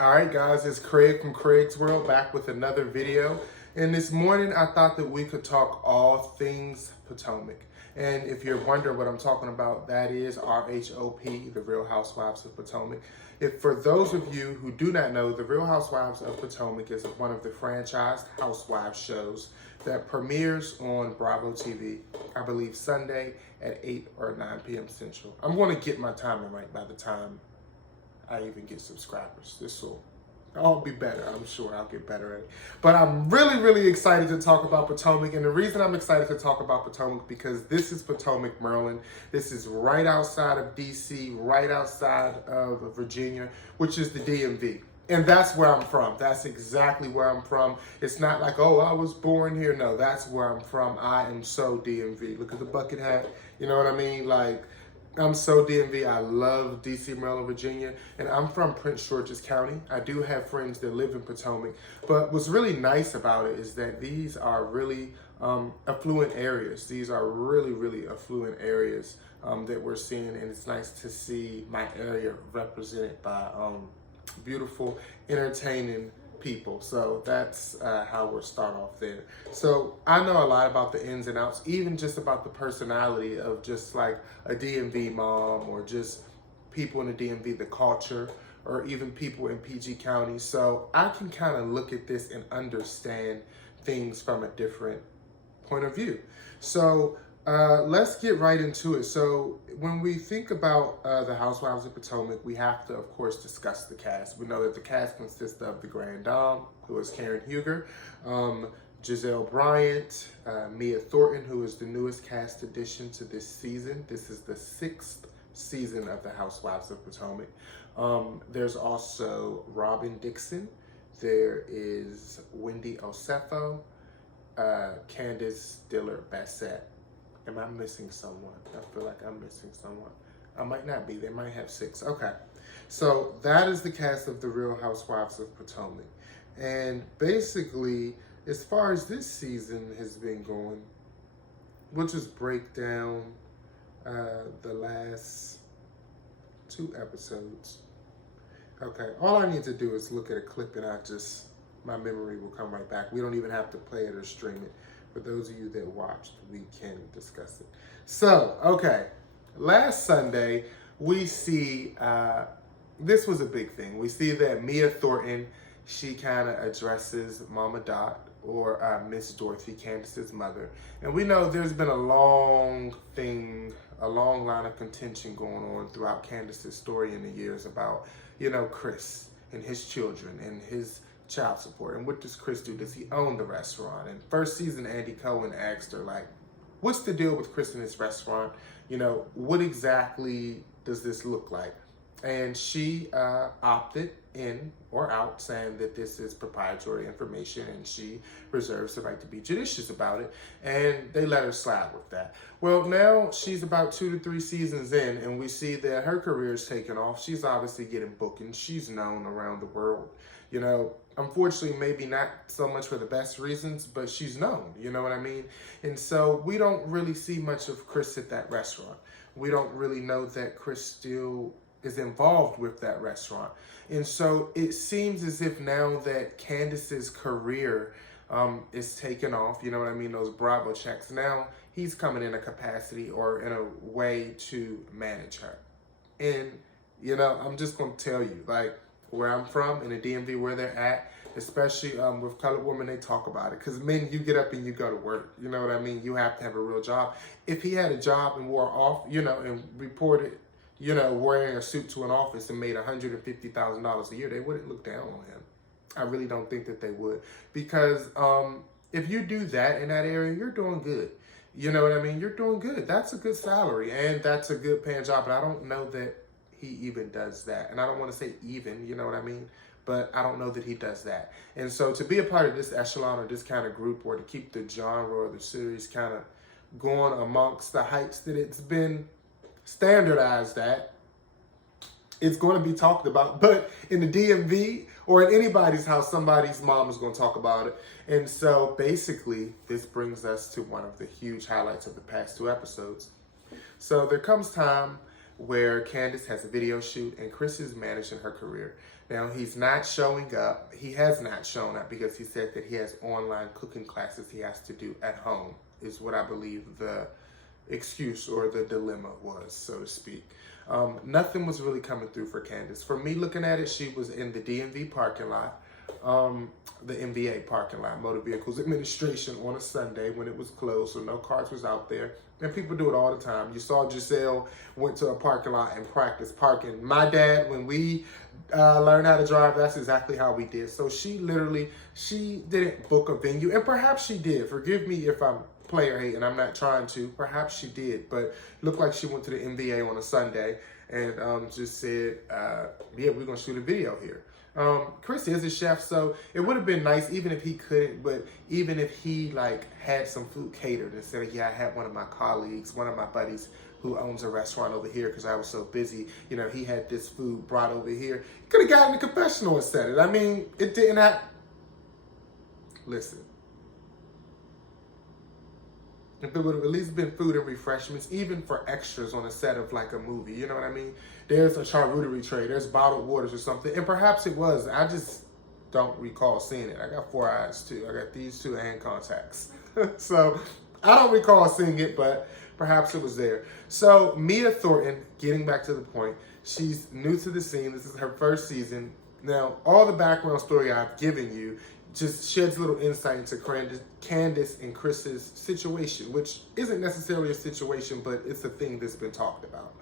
All right, guys, it's Craig from Craig's World back with another video. And this morning, I thought that we could talk all things Potomac. And if you're wondering what I'm talking about, that is RHOP, The Real Housewives of Potomac. If for those of you who do not know, The Real Housewives of Potomac is one of the franchised housewives shows that premieres on Bravo TV, I believe Sunday at 8 or 9 p.m. Central. I'm going to get my timing right by the time I even get subscribers. This will all be better. I'm sure I'll get better at it. But I'm really excited to talk about Potomac. And the reason I'm excited to talk about Potomac because this is Potomac, Maryland. This is right outside of DC, right outside of Virginia, which is the DMV. And that's where I'm from. That's exactly where I'm from. It's not like, oh, I was born here. No, that's where I'm from. I am so DMV. Look at the bucket hat. You know what I mean? Like, I'm so DMV. I love DC, Maryland, Virginia, and I'm from Prince George's County. I do have friends that live in Potomac, but what's really nice about it is that these are really affluent areas. These are really affluent areas that we're seeing, and it's nice to see my area represented by beautiful, entertaining people. So that's how we'll start off there. So I know a lot about the ins and outs, even just about the personality of just like a DMV mom or just people in the DMV, the culture, or even people in PG County. So I can kind of look at this and understand things from a different point of view. So let's get right into it. So when we think about the Housewives of Potomac, we have to, of course, discuss the cast. We know that the cast consists of the Grand Dame, who is Karen Huger, Gizelle Bryant, Mia Thornton, who is the newest cast addition to this season. This is the 6th season of the Housewives of Potomac. There's also Robin Dixon. There is Wendy Osefo, Candace Dillard-Bassett. Am I missing someone? I feel like I'm missing someone. I might not be. They might have 6. Okay. So that is the cast of The Real Housewives of Potomac. And basically, as far as this season has been going, we'll just break down the last 2 episodes. Okay. All I need to do is look at a clip and my memory will come right back. We don't even have to play it or stream it. For those of you that watched, we can discuss it. So, okay, last Sunday, we see, this was a big thing. We see that Mia Thornton, she kind of addresses Mama Dot, or Miss Dorothy, Candace's mother. And we know there's been a long line of contention going on throughout Candace's story in the years about, you know, Chris and his children and his child support. And what does Chris do? Does he own the restaurant? And first season, Andy Cohen asked her, like, what's the deal with Chris and his restaurant? You know, what exactly does this look like? And she opted in or out, saying that this is proprietary information and she reserves the right to be judicious about it. And they let her slide with that. Well, now she's about 2 to 3 seasons in, and we see that her career is taking off. She's obviously getting bookings. She's known around the world. You know, unfortunately, maybe not so much for the best reasons, but she's known, you know what I mean? And so we don't really see much of Chris at that restaurant. We don't really know that Chris still is involved with that restaurant. And so it seems as if now that Candace's career is taken off, you know what I mean, those Bravo checks, now he's coming in a capacity or in a way to manage her. And, you know, I'm just going to tell you, like, where I'm from, in the DMV, where they're at, especially with colored women, they talk about it. Because men, you get up and you go to work. You know what I mean? You have to have a real job. If he had a job and wore off, you know, and reported, you know, wearing a suit to an office and made $150,000 a year, they wouldn't look down on him. I really don't think that they would. Because if you do that in that area, you're doing good. You know what I mean? You're doing good. That's a good salary and that's a good paying job. But I don't know that he even does that. And I don't want to say even, you know what I mean? But I don't know that he does that. And so to be a part of this echelon or this kind of group, or to keep the genre or the series kind of going amongst the heights that it's been standardized at, it's going to be talked about. But in the DMV or in anybody's house, somebody's mom is going to talk about it. And so basically, this brings us to one of the huge highlights of the past 2 episodes. So there comes time where Candace has a video shoot and Chris is managing her career. Now, he's not showing up. He has not shown up because he said that he has online cooking classes he has to do at home, is what I believe the excuse or the dilemma was, so to speak. Nothing was really coming through for Candace. For me looking at it, she was in the DMV parking lot, the MVA parking lot, Motor Vehicles Administration, on a Sunday when it was closed, so no cars was out there. And people do it all the time. You saw Giselle went to a parking lot and practiced parking. My dad, when we learned how to drive, that's exactly how we did. So she didn't book a venue, and perhaps she did. Forgive me if I'm player hating, I'm not trying to. Perhaps she did, but it looked like she went to the MVA on a Sunday and just said, yeah, we're gonna shoot a video here. Chris is a chef, so it would have been nice even if he couldn't, but even if he like had some food catered and said, yeah, I had one of my colleagues, one of my buddies who owns a restaurant over here because I was so busy, you know, he had this food brought over here. He could have gotten the confessional and said it. I mean, it didn't have, listen. If it would have at least been food and refreshments, even for extras on a set of like a movie, you know what I mean? There's a charcuterie tray, there's bottled waters or something, and perhaps it was. I just don't recall seeing it. I got 4 eyes too. I got these 2 hand contacts. So I don't recall seeing it, but perhaps it was there. So Mia Thornton, getting back to the point, she's new to the scene. This is her first season. Now, all the background story I've given you just sheds a little insight into Candace and Chris's situation, which isn't necessarily a situation, but it's a thing that's been talked about.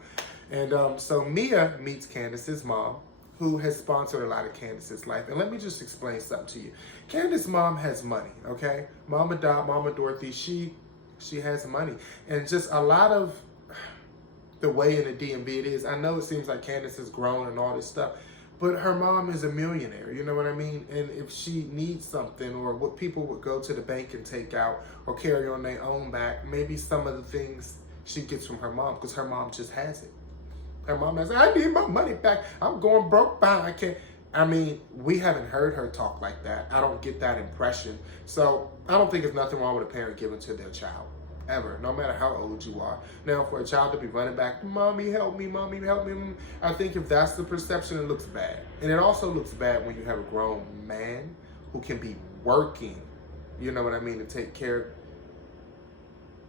And so Mia meets Candace's mom, who has sponsored a lot of Candace's life. And let me just explain something to you. Candace's mom has money, okay? Mama Dorothy, she has money. And just a lot of the way in the DMV it is, I know it seems like Candace has grown and all this stuff, but her mom is a millionaire, you know what I mean? And if she needs something, or what people would go to the bank and take out or carry on their own back, maybe some of the things she gets from her mom, because her mom just has it. Her mom has, I need my money back. I'm going broke, fine, I can't. I mean, we haven't heard her talk like that. I don't get that impression. So I don't think there's nothing wrong with a parent giving to their child, ever, no matter how old you are. Now, for a child to be running back, mommy, help me, I think if that's the perception, it looks bad. And it also looks bad when you have a grown man who can be working, you know what I mean, to take care of,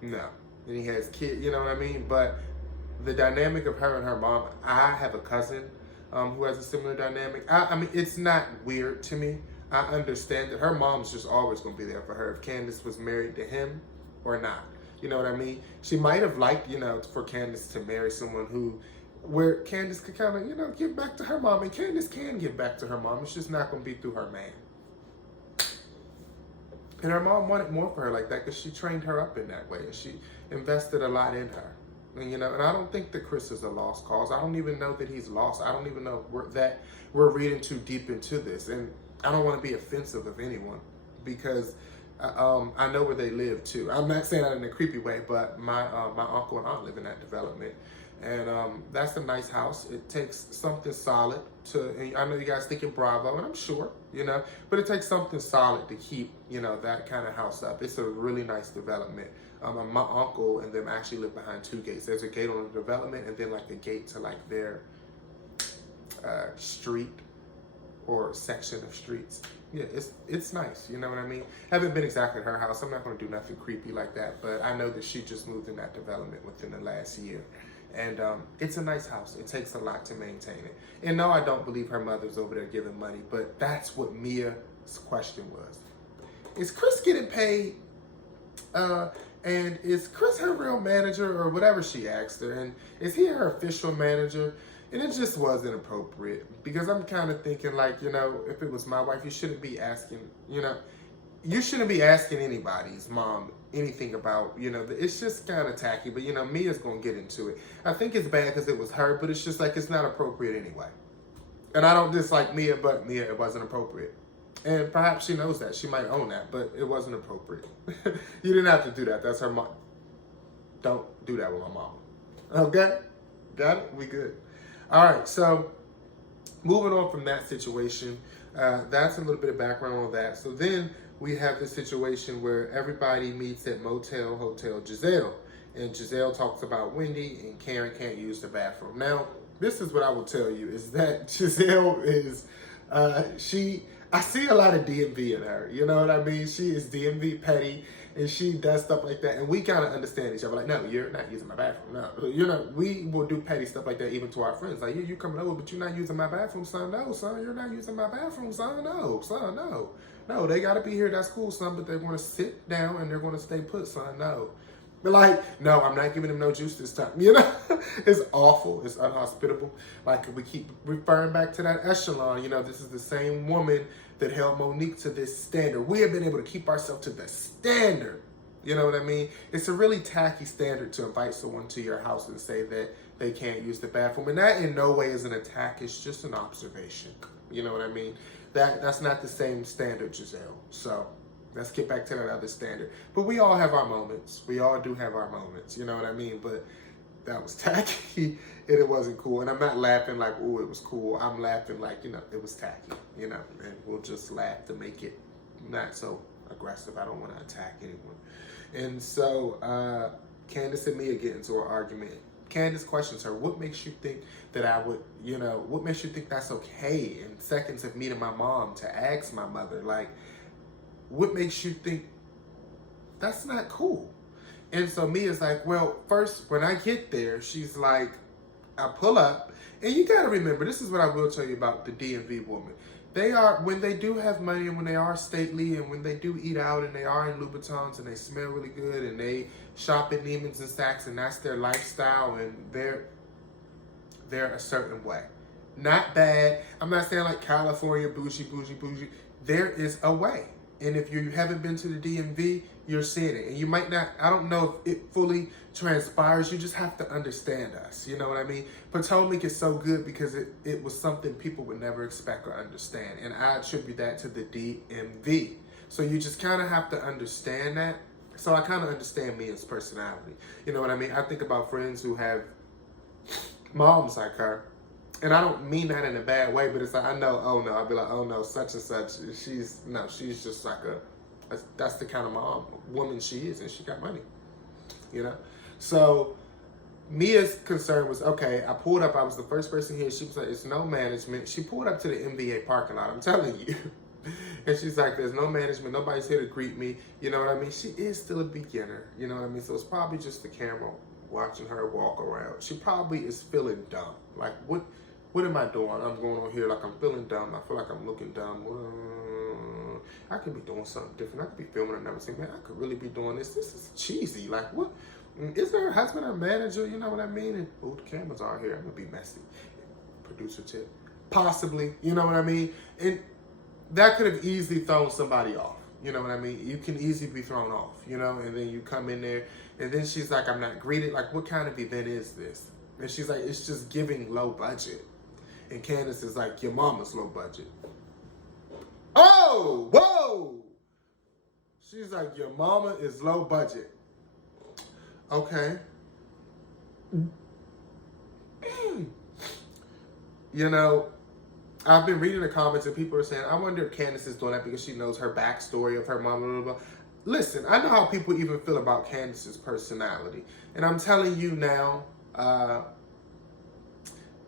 no. And he has kids, you know what I mean? But the dynamic of her and her mom, I have a cousin who has a similar dynamic. I mean, it's not weird to me. I understand that her mom's just always going to be there for her if Candace was married to him or not. You know what I mean? She might have liked, you know, for Candace to marry someone where Candace could kind of, you know, give back to her mom. And Candace can give back to her mom. It's just not going to be through her man. And her mom wanted more for her like that because she trained her up in that way. And she invested a lot in her. And, you know, and I don't think that Chris is a lost cause. I don't even know that he's lost. I don't even know that we're reading too deep into this. And I don't want to be offensive of anyone because I know where they live too. I'm not saying that in a creepy way, but my uncle and aunt live in that development. And that's a nice house. It takes something solid and I know you guys thinking Bravo, and I'm sure, you know, but it takes something solid to keep, you know, that kind of house up. It's a really nice development. My uncle and them actually live behind 2 gates. There's a gate on the development and then like a gate to like their street or section of streets. Yeah, it's nice, you know what I mean? Haven't been exactly at her house. I'm not going to do nothing creepy like that, but I know that she just moved in that development within the last year. And it's a nice house. It takes a lot to maintain it. And no, I don't believe her mother's over there giving money, but that's what Mia's question was. Is Chris getting paid? And is Chris her real manager or whatever she asked her? And is he her official manager? And it just wasn't appropriate because I'm kind of thinking like, you know, if it was my wife, you shouldn't be asking, you know, you shouldn't be asking anybody's mom anything about, you know, it's just kind of tacky, but you know, Mia's going to get into it. I think it's bad because it was her, but it's just like, it's not appropriate anyway. And I don't dislike Mia, but Mia, it wasn't appropriate. And perhaps she knows that. She might own that, but it wasn't appropriate. You didn't have to do that. That's her mom. Don't do that with my mama. Okay? Got it? We good. All right, so moving on from that situation, that's a little bit of background on that. So then we have this situation where everybody meets at Motel Hotel Giselle. And Giselle talks about Wendy, and Karen can't use the bathroom. Now, this is what I will tell you, is that Giselle is, I see a lot of DMV in her, you know what I mean? She is DMV petty, and she does stuff like that, and we kind of understand each other. Like, no, you're not using my bathroom. No, you know, we will do petty stuff like that even to our friends. Like, you coming over, but you're not using my bathroom, son. No, son, you're not using my bathroom, son. No, son, no. No, they got to be here. That's cool, son, but they're going to sit down and they're going to stay put, son. No. But like, no, I'm not giving them no juice this time. You know, it's awful. It's unhospitable. Like, we keep referring back to that echelon. You know, this is the same woman that held Monique to this standard. We have been able to keep ourselves to the standard. You know what I mean? It's a really tacky standard to invite someone to your house and say that they can't use the bathroom. And that in no way is an attack. It's just an observation. You know what I mean? That's not the same standard, Giselle. So let's get back to that other standard. But we all have our moments. We all do have our moments. You know what I mean? But that was tacky and it wasn't cool. And I'm not laughing like, oh, it was cool. I'm laughing like, you know, it was tacky, you know, and we'll just laugh to make it not so aggressive. I don't want to attack anyone. And so Candace and Mia get into an argument. Candace questions her, what makes you think that I would, you know, what makes you think that's okay in seconds of meeting my mom to ask my mother? Like, what makes you think that's not cool? And so Mia's like, well, first, when I get there, she's like, I pull up. And you got to remember, this is what I will tell you about the DMV woman. They are, when they do have money and when they are stately and when they do eat out and they are in Louboutins and they smell really good and they shop at Neiman's and Saks and that's their lifestyle and they're a certain way. Not bad. I'm not saying like California, bougie. There is a way. And if you haven't been to the DMV, you're seeing it. And you might not, I don't know if it fully transpires. You just have to understand us. You know what I mean? Potomac is so good because it was something people would never expect or understand. And I attribute that to the DMV. So you just kind of have to understand that. So I kind of understand Mia's personality. You know what I mean? I think about friends who have moms like her. And I don't mean that in a bad way, but it's like, I know, oh no, I'll be like, oh no, such and such. She's just like that's the kind of woman she is, and she got money, you know? So Mia's concern was, okay, I pulled up, I was the first person here. She was like, it's no management. She pulled up to the NBA parking lot, I'm telling you. And she's like, there's no management, nobody's here to greet me. You know what I mean? She is still a beginner, you know what I mean? So it's probably just the camera watching her walk around. She probably is feeling dumb. Like, what am I doing? I'm going on here like I'm feeling dumb. I feel like I'm looking dumb. I could be doing something different. I could be filming and never saying, man, I could really be doing this. This is cheesy. Like, what? Is there a husband or manager? You know what I mean? And, oh, the cameras are here. I'm going to be messy. Producer tip. Possibly. You know what I mean? And that could have easily thrown somebody off. You know what I mean? You can easily be thrown off, you know? And then you come in there, and then she's like, I'm not greeted. Like, what kind of event is this? And she's like, it's just giving low budget. And Candace is like, your mama's low budget. Oh, whoa! She's like, your mama is low budget. Okay. You know, I've been reading the comments and people are saying, I wonder if Candace is doing that because she knows her backstory of her mama, blah, blah, blah. Listen, I know how people even feel about Candace's personality. And I'm telling you now,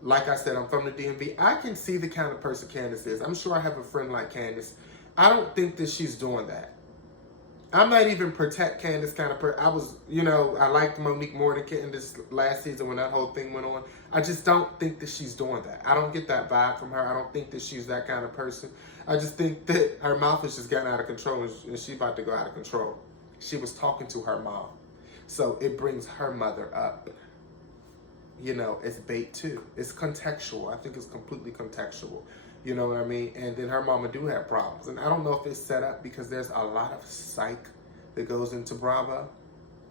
like I said, I'm from the DMV. I can see the kind of person Candace is. I'm sure I have a friend like Candace. I don't think that she's doing that. I might even protect Candace kind of person. I was, you know, I liked Monique more than this last season when that whole thing went on. I just don't think that she's doing that. I don't get that vibe from her. I don't think that she's that kind of person. I just think that her mouth is just getting out of control and she's about to go out of control. She was talking to her mom. So it brings her mother up. You know, it's bait too. It's contextual. I think it's completely contextual. You know what I mean? And then her mama do have problems. And I don't know if it's set up because there's a lot of psych that goes into Bravo.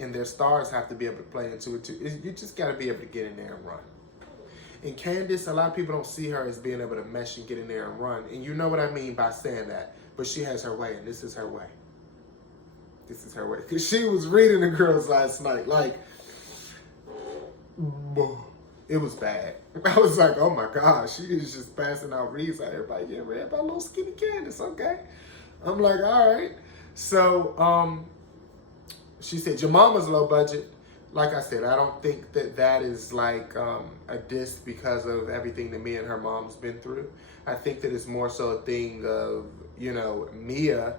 And their stars have to be able to play into it too. You just got to be able to get in there and run. And Candace, a lot of people don't see her as being able to mesh and get in there and run. And you know what I mean by saying that. But she has her way, and this is her way. This is her way. Because she was reading the girls last night. Like, it was bad. I was like, oh my gosh, she is just passing out reads at everybody getting read by little skinny Candace, okay? I'm like, all right. So she said, your mama's low budget. like I said, I don't think that that is like a diss because of everything that Mia and her mom's been through. I think that it's more so a thing of, you know, Mia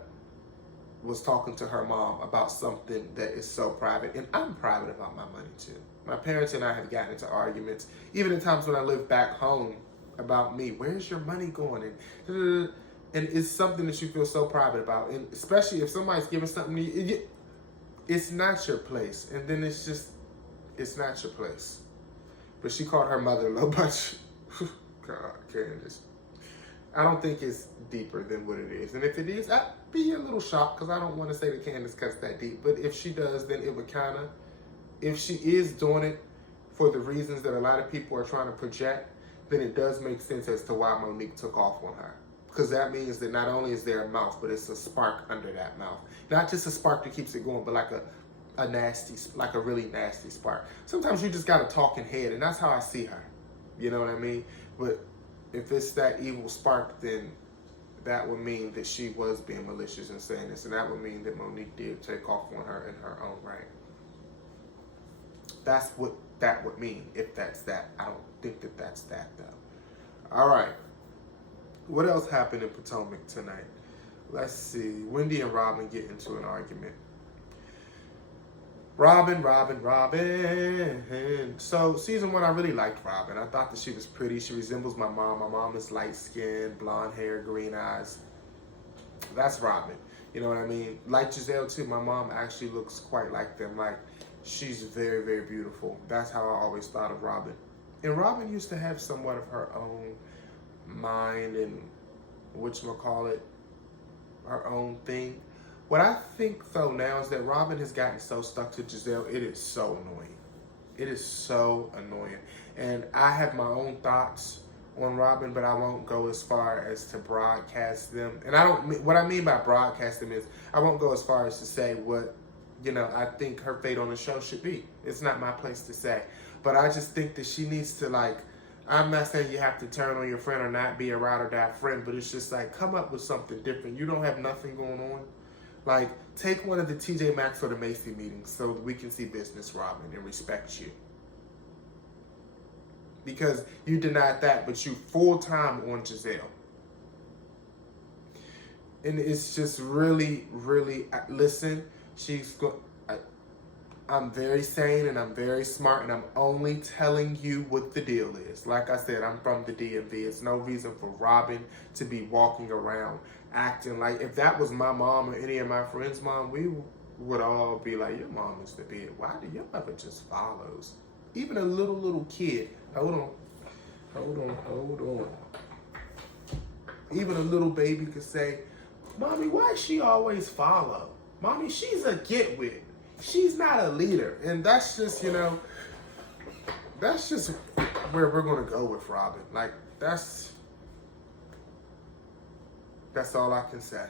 was talking to her mom about something that is so private. And I'm private about my money too. My parents and I have gotten into arguments, even in times when I lived back home, about me. Where's your money going? And it's something that you feel so private about. And especially if somebody's giving something to you, it's not your place. And then it's not your place. But she called her mother a little bunch. God, Candace. I don't think it's deeper than what it is. And if it is, I'd be a little shocked because I don't want to say that Candace cuts that deep. But if she does, then it would kind of, if she is doing it for the reasons that a lot of people are trying to project, then it does make sense as to why Monique took off on her. Because that means that not only is there a mouth, but it's a spark under that mouth. Not just a spark that keeps it going, but like a nasty, like a really nasty spark. Sometimes you just got a talking head, and that's how I see her. You know what I mean? But if it's that evil spark, then that would mean that she was being malicious and saying this, and that would mean that Monique did take off on her in her own right. That's what that would mean, if that's that. I don't think that that's that, though. All right. What else happened in Potomac tonight? Let's see. Wendy and Robin get into an argument. Robin. So, season 1, I really liked Robin. I thought that she was pretty. She resembles my mom. My mom is light-skinned, blonde hair, green eyes. That's Robin. You know what I mean? Like Gizelle, too. My mom actually looks quite like them. Like, she's very, very beautiful. That's how I always thought of Robin. And Robin used to have somewhat of her own mind and, whatchamacallit, her own thing. What I think, though, now is that Robin has gotten so stuck to Gizelle, it is so annoying. It is so annoying. And I have my own thoughts on Robin, but I won't go as far as to broadcast them. And what I mean by broadcast them is, I won't go as far as to say what, you know, I think her fate on the show should be. It's not my place to say. But I just think that she needs to, like, I'm not saying you have to turn on your friend or not be a ride or die friend, but it's just like, come up with something different. You don't have nothing going on. Like, take one of the TJ Maxx or the Macy meetings so we can see business, Robin, and respect you. Because you denied that, but you full-time on Gizelle. And it's just really, really, listen, I'm very sane and I'm very smart and I'm only telling you what the deal is. Like I said, I'm from the DMV. It's no reason for Robin to be walking around acting like, if that was my mom or any of my friends' mom, we would all be like, your mom is the bed. Why do your mother just follows? Even a little kid. Hold on. Even a little baby could say, Mommy, why does she always follow? Mommy, she's a get-wit. She's not a leader. And that's just, you know, that's just where we're going to go with Robin. Like, that's all I can say.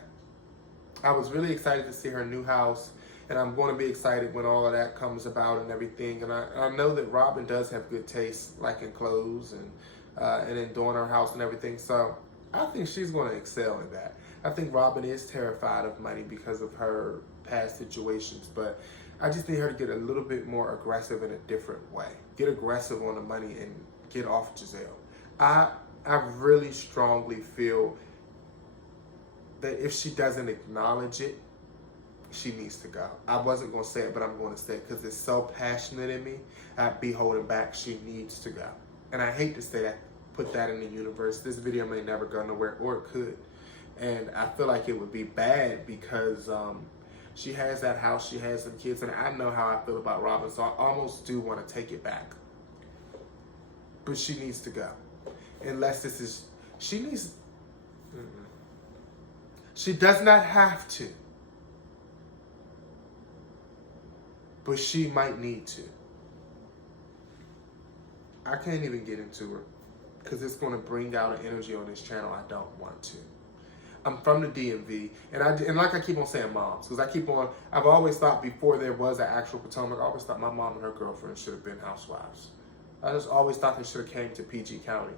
I was really excited to see her new house, and I'm going to be excited when all of that comes about and everything. And I know that Robin does have good taste, like in clothes and in doing her house and everything. So I think she's going to excel in that. I think Robin is terrified of money because of her past situations, but I just need her to get a little bit more aggressive in a different way. Get aggressive on the money and get off Gizelle. I really strongly feel that if she doesn't acknowledge it, she needs to go. I wasn't going to say it, but I'm going to say it because it's so passionate in me. I'd be holding back. She needs to go. And I hate to say that, put that in the universe. This video may never go nowhere, or it could. And I feel like it would be bad because she has that house, she has some kids, and I know how I feel about Robin, so I almost do want to take it back. But she needs to go. Unless this is, she needs, she does not have to. But she might need to. I can't even get into her because it's going to bring out an energy on this channel I don't want to. I'm from the DMV, and like I keep on saying moms, because I've always thought before there was an actual Potomac, I always thought my mom and her girlfriend should have been housewives. I just always thought they should have came to PG County.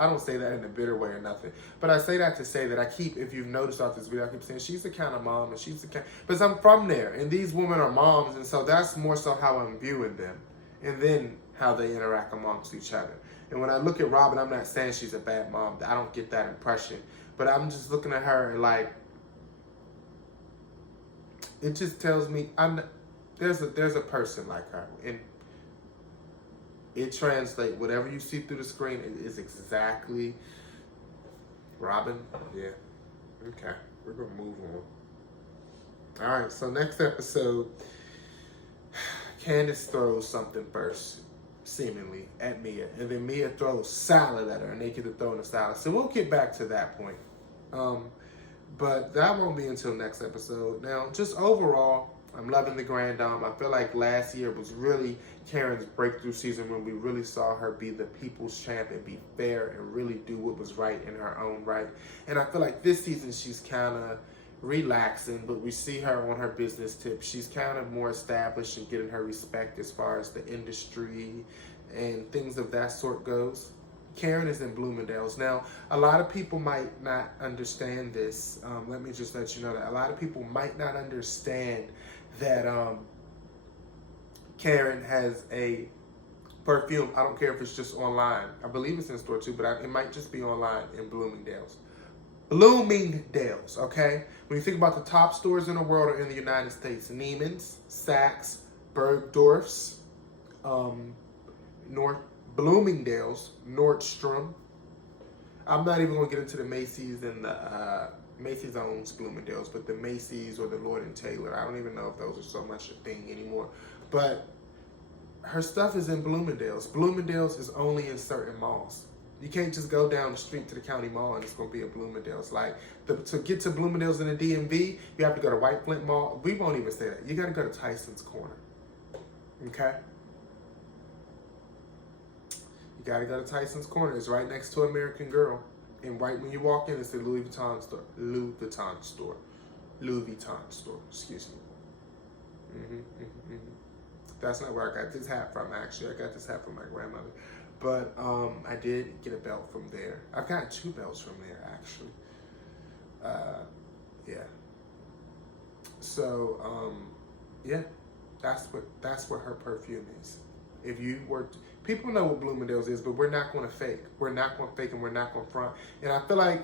I don't say that in a bitter way or nothing. But I say that to say that if you've noticed out this video, I keep saying she's the kind of mom and she's the kind, because I'm from there and these women are moms, and so that's more so how I'm viewing them and then how they interact amongst each other. And when I look at Robin, I'm not saying she's a bad mom. I don't get that impression. But I'm just looking at her and like, it just tells me there's a person like her, and it translates. Whatever you see through the screen is exactly Robin. Yeah. Okay. We're gonna move on. All right. So next episode, Candace throws something first, seemingly at Mia, and then Mia throws salad at her, and they get to throw in the salad. So we'll get back to that point. But that won't be until next episode. Now, just overall, I'm loving the Grand Dame. I feel like last year was really Karen's breakthrough season when we really saw her be the people's champ and be fair and really do what was right in her own right. And I feel like this season she's kind of relaxing, but we see her on her business tip. She's kind of more established and getting her respect as far as the industry and things of that sort goes. Karen is in Bloomingdale's. Now, a lot of people might not understand this. Let me just let you know that a lot of people might not understand that Karen has a perfume. I don't care if it's just online. I believe it's in store too, but it might just be online in Bloomingdale's. Bloomingdale's, okay? When you think about the top stores in the world or in the United States, Neiman's, Saks, Bergdorf's, Bloomingdale's, Nordstrom. I'm not even going to get into the Macy's and the Macy's owns Bloomingdale's, but the Macy's or the Lord & Taylor, I don't even know if those are so much a thing anymore. But her stuff is in Bloomingdale's. Bloomingdale's is only in certain malls. You can't just go down the street to the county mall and it's going to be a Bloomingdale's. Like, to get to Bloomingdale's in the DMV, you have to go to White Flint Mall. We won't even say that. You got to go to Tyson's Corner. Okay? You got to go to Tyson's Corner. It's right next to American Girl. And right when you walk in, it's the Louis Vuitton store. Louis Vuitton store, excuse me. That's not where I got this hat from, actually. I got this hat from my grandmother. But I did get a belt from there. I've got 2 belts from there, actually. Yeah. So, yeah, that's what her perfume is. If you were people know what Bloomingdale's is, but we're not going to fake. We're not going to fake and we're not going to front. And I feel like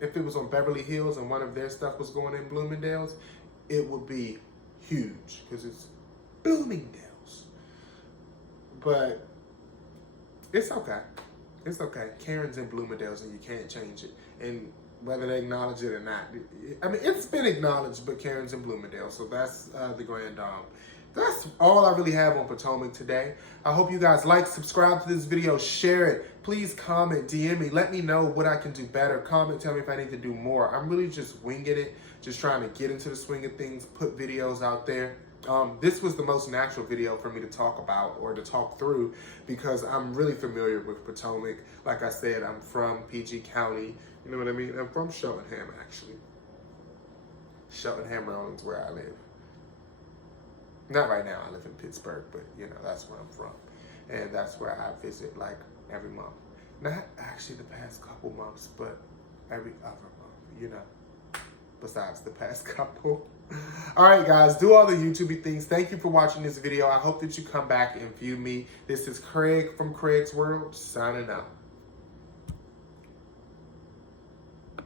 if it was on Beverly Hills and one of their stuff was going in Bloomingdale's, it would be huge because it's Bloomingdale's. But it's okay. It's okay. Karen's in Bloomingdale's and you can't change it. And whether they acknowledge it or not, I mean, it's been acknowledged, but Karen's in Bloomingdale's. So that's the Grand Dame. That's all I really have on Potomac today. I hope you guys like, subscribe to this video, share it. Please comment, DM me. Let me know what I can do better. Comment, tell me if I need to do more. I'm really just winging it, just trying to get into the swing of things, put videos out there. This was the most natural video for me to talk about or to talk through because I'm really familiar with Potomac. Like I said, I'm from PG County. You know what I mean? I'm from Cheltenham, actually. Cheltenham, Maryland's where I live. Not right now, I live in Pittsburgh, but you know, that's where I'm from. And that's where I visit like every month. Not actually the past couple months, but every other month, you know, besides the past couple. All right, guys, do all the YouTube things. Thank you for watching this video. I hope that you come back and view me. This is Craig from Craig's World, signing out.